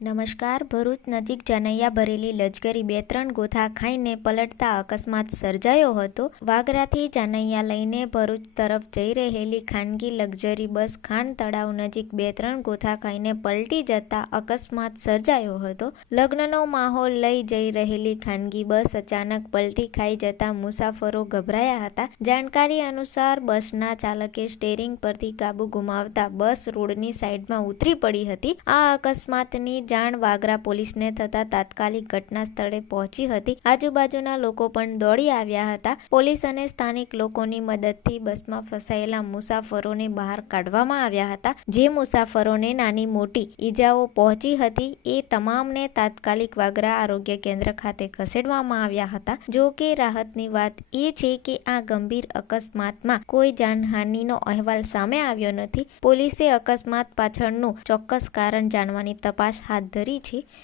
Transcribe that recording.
નમસ્કાર. ભરૂચ નજીક જાનૈયા ભરેલી લશ્કરી 2-3 ગોથા ખાઈને પલટતા અકસ્માત સર્જાયો હતો. વાગરાથી જાનૈયા લઈને ભરૂચ તરફ જઈ રહેલી ખાનગી લક્ઝરી બસ ખાન તળાવ નજીક 2-3 ગોથા ખાઈને પલટી જતા અકસ્માત સર્જાયો હતો. લગ્નનો માહોલ લઈ જઈ રહેલી ખાનગી બસ અચાનક પલટી ખાઈ જતા મુસાફરો ગભરાયા હતા. જાણકારી અનુસાર બસના ચાલકે સ્ટીયરિંગ પરથી કાબુ ગુમાવતા બસ રોડની સાઈડમાં ઉતરી પડી હતી. આ અકસ્માતની જાણ વાગરા પોલીસને થતા તાત્કાલિક ઘટના સ્થળે પહોંચી હતી. આજુબાજુના લોકો પણ દોડી આવ્યા હતા. પોલીસ અને સ્થાનિક લોકોની મદદથી બસમાં ફસાયેલા મુસાફરોને બહાર કાઢવામાં આવ્યા હતા. જે મુસાફરોને નાની મોટી ઈજાઓ પહોંચી હતી એ તમામને તાત્કાલિક વાગરા આરોગ્ય કેન્દ્ર ખાતે ખસેડવામાં આવ્યા હતા. જો કે રાહતની વાત એ છે કે આ ગંભીર અકસ્માતમાં કોઈ જાનહાનિનો અહેવાલ સામે આવ્યો નથી. પોલીસે અકસ્માત પાછળનું ચોક્કસ કારણ જાણવાની તપાસ હાથ ધરી છે.